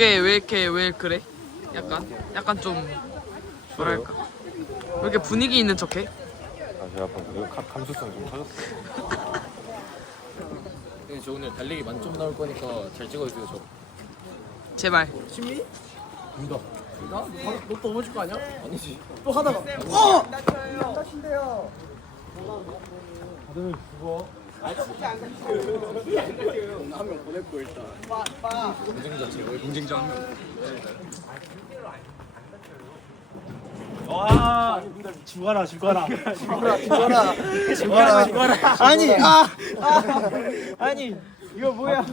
이렇게 왜 이렇게 왜 그래? 약간 약간 좀 뭐랄까 왜 이렇게 분위기 있는 척해? 아 제가 방금 감- 감수성 좀 터졌어요. 네, 저 오늘 달리기 만점 나올 거니까 잘 찍어주세요 저. 제발. 둘 다. 너 넘어질 거 아니야? 아니지. 또 하다가 한명 보냈고 일단 경쟁자 제거. 경쟁자 한 명. 죽어라 죽어라 죽어라 죽어라 죽어라 죽어라 아니 아, 아 아니 이거 뭐야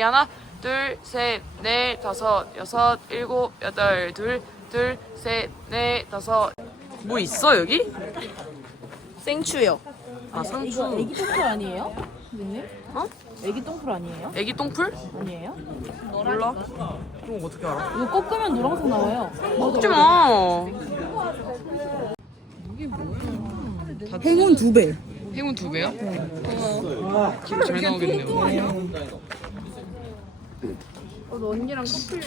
여기 하나, 둘, 셋, 넷, 다섯, 여섯, 일곱, 여덟, 둘, 둘, 셋, 넷, 다섯. 뭐 있어 여기? 생추요. 아 이거 상추. 애기 똥풀 아니에요? 선생님? 어? 애기 똥풀 아니에요? 애기 똥풀? 아니에요? 몰라. 그럼 어떻게 알아? 이거 꺾으면 노란색 나와요. 먹지 마. 행운 두 배. 행운 두 배야? 기분 잘 나오겠네요. 너 언니랑 커플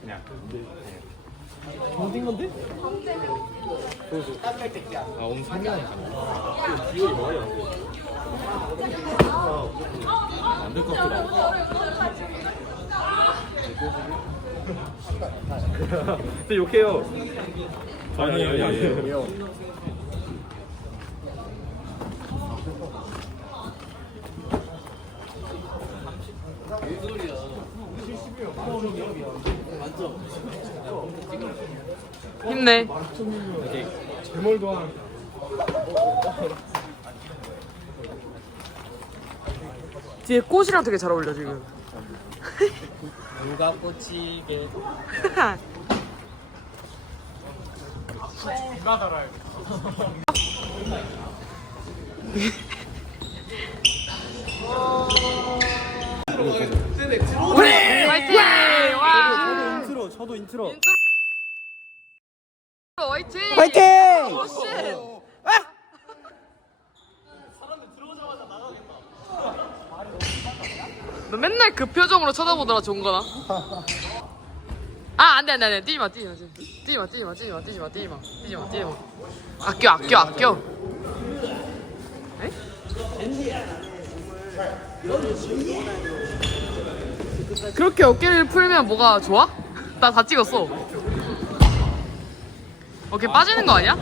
그냥 어딘 건데? 그래서 땀날 때야. 아 오늘 상냥하잖아. 안될 것 같아. 근데 욕해요. 아니 아니 아니. 힘내. 뒤에 꽃이랑 되게 잘 어울려 지금. 누가 꽃이게? 누가 달아요? 와! 인트로 저도 인트로 화이팅! 오, 씨. 너 맨날 그 표정으로 쳐다보더라 좋은거나 아 안돼 안돼 안돼 뛰지마 뛰지마 뛰지마 뛰지마 뛰지마 뛰지마 뛰지마 뛰지마 뛰지마 아껴 아껴 아껴 에? 그렇게 어깨를 풀면 뭐가 좋아? 나 다 찍었어 어깨 빠지는 거 아니야?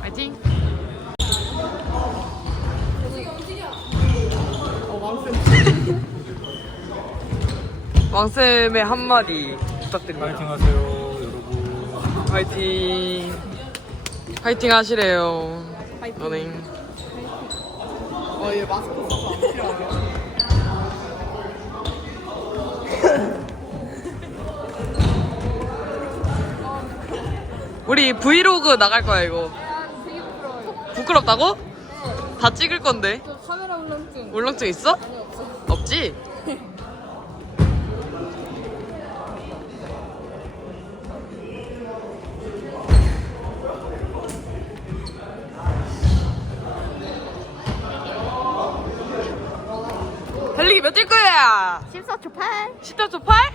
파이팅 왕쌤의 한마디 부탁드립니다. 파이팅 하세요, 여러분. 화이팅. 화이팅 하시래요. 너네. 우리 브이로그 나갈 거야 이거. 부끄럽다고? 다 찍을 건데. 카메라 울렁증. 울렁증 있어? 없지? 달리기 몇 뛸 거야? 14초 8. 14초 8?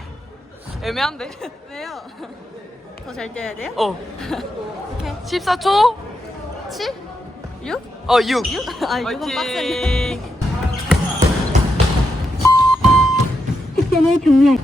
애매한데? 왜요? 더 잘 뛰어야 돼요? 어. 14초? 7? 6? 어, 6. 아, 6은 빡센데. 특정을 종료할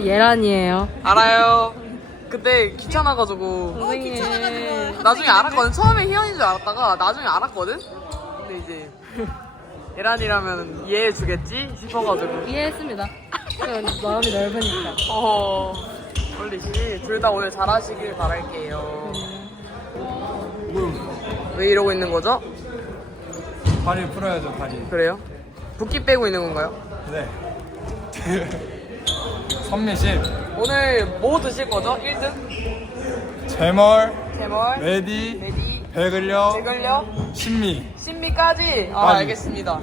예란이에요. 알아요. 그때 귀찮아가지고. 선생님. 나중에 알았거든. 처음에 희연인 줄 알았다가 나중에 알았거든. 근데 이제 예란이라면 이해해 주겠지 싶어가지고. 이해했습니다. 마음이 넓으니까. 어, 원리 씨, 둘다 오늘 잘하시길 바랄게요. 음. 왜 이러고 있는 거죠? 다리 풀어야죠 다리 그래요? 붓기 빼고 있는 건가요? 네 선미심 오늘 뭐 드실 거죠? 1등? 제멀 제멀, 메디 레디, 배글려 제걸려, 신미 신미까지? 아, 까지. 알겠습니다.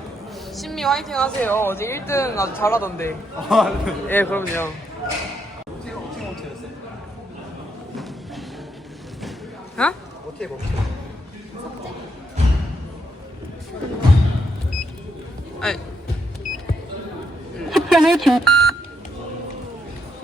신미 화이팅 하세요. 어제 1등 아주 잘하던데. 예, 그럼요. 어? 아니, 식전을 준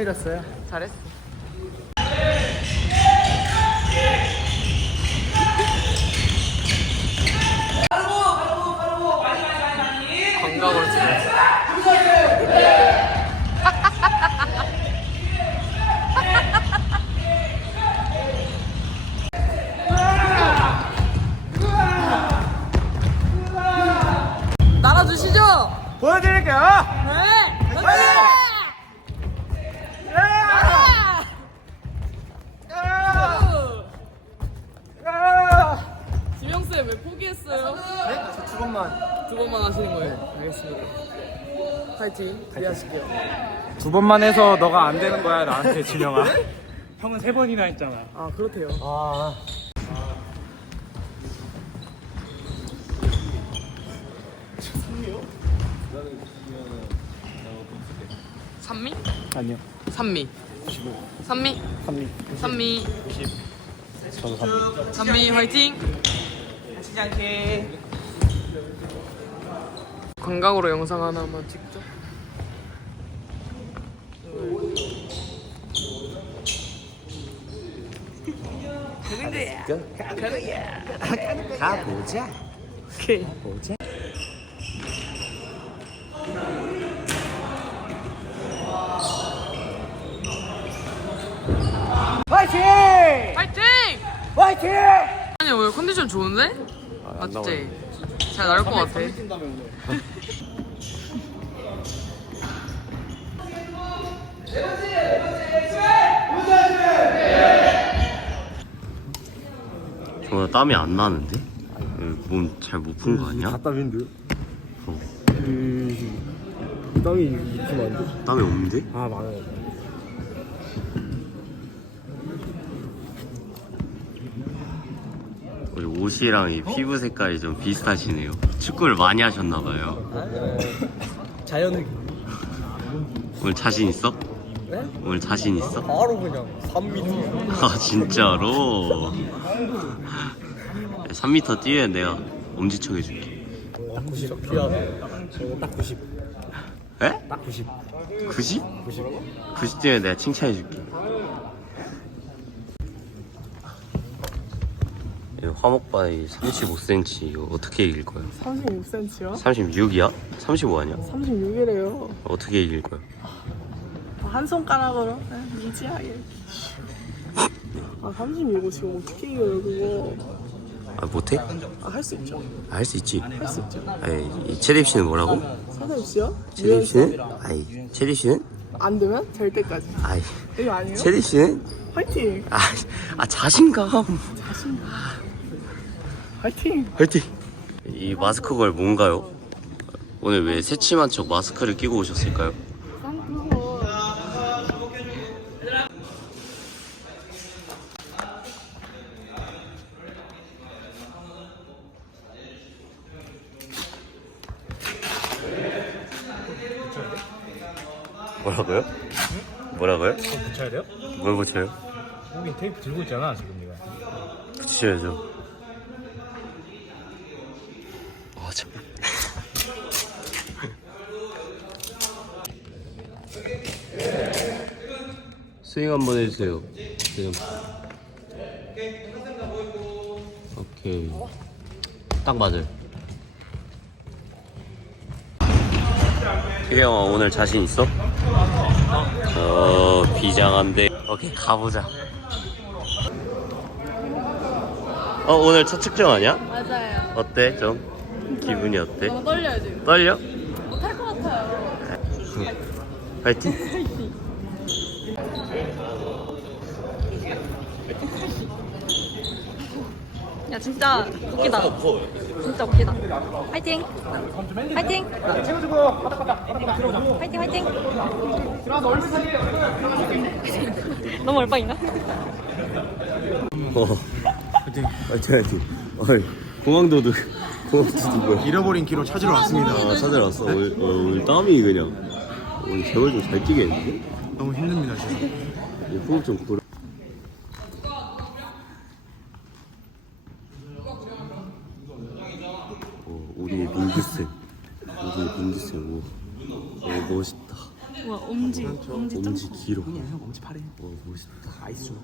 밀었어요. 잘했어 번만. 하시는 거예요? 알겠습니다. 파이팅 기대하실게요. 두 번만 해서 너가 안 되는 거야 나한테 진영아 형은 세 번이나 했잖아 아 그렇대요. 아. 산미? 아니요 산미. 산미? 삼미 산미. 저도 삼미 산미 화이팅! 다치지 않게. 관광으로 영상 하나만 찍죠. 가보자. 오케이. 보자. 화이팅! 파이팅! 화이팅! 아니 오늘 컨디션 좋은데? 안 맞지? 잘 나올 것 같아. 저 땀이 안 나는데? 몸 잘 못 푼 거 아니야? 땀인데 어. 땀이 있으면 안돼 땀이 없는데? 아 많아요 우리 옷이랑 이 피부 색깔이 좀 비슷하시네요. 축구를 많이 하셨나봐요. 자연을 오늘 자신 있어? 네? 오늘 자신 있어? 바로 그냥 3m. 아 진짜로? 3m 뛰면 내가 엄지척 해줄게. 딱 90. 피하네. 저거 딱 90. 에? 딱 90. 90? 90. 90 뛰면 내가 칭찬해줄게. 화목바위 35cm 이거 어떻게 이길 거야? 36cm요? 36이야? 35 아니야? 36이래요. 어떻게 이길 거야? 한 손가락으로 미지하게. 아 36고 지금 어떻게 이겨요 그거 아 못해? 아 할 수 있죠 할수 있지. 할 수 있죠 아이 이 체립 씨는 뭐라고? 사다임 씨요? 체립 씨는? 아이 체립 씨는? 안 되면 될 때까지 아이 이거 아니에요? 체립 씨는? 화이팅 아, 아 자신감. 화이팅 화이팅. 이 마스크 걸 뭔가요? 오늘 왜 새침한 척 마스크를 끼고 오셨을까요? 뭐라고요? 뭐라고요? 붙여야 돼요? 뭘 붙여요? 여기 테이프 들고 있잖아 지금 네가 붙이셔야죠. 아 참. 스윙 한번 해주세요. 지금. 오케이. 딱 맞아요. 태경아 오늘 자신 있어? 어 비장한데. 오케이 가보자. 어 오늘 첫 측정 아니야? 맞아요. 어때 좀? 기분이 어때? 너무 떨려요 지금. 떨려? 못할 것 같아요. 파이팅! 야 진짜 웃기다. 진짜 웃기다. 화이팅. 화이팅. 화이팅 화이팅. 너무 얼빵인가? 어. 파이팅! 파이팅 파이팅! 어이 공항 도둑 뭐야? 잃어버린 기록 찾으러 왔습니다. 아 찾으러 왔어. 오늘, 어, 오늘 땀이 그냥 오늘 제발 좀잘 뛰겠는데? 너무 힘듭니다 지금. 이 호흡 좀 불어. 어, 우리의 민규쌤. 우리의 민규쌤. 오, 오 멋있다. 와 엄지 엄지 엄지 길어 엄지 파래 어 멋있다. 아이스 줘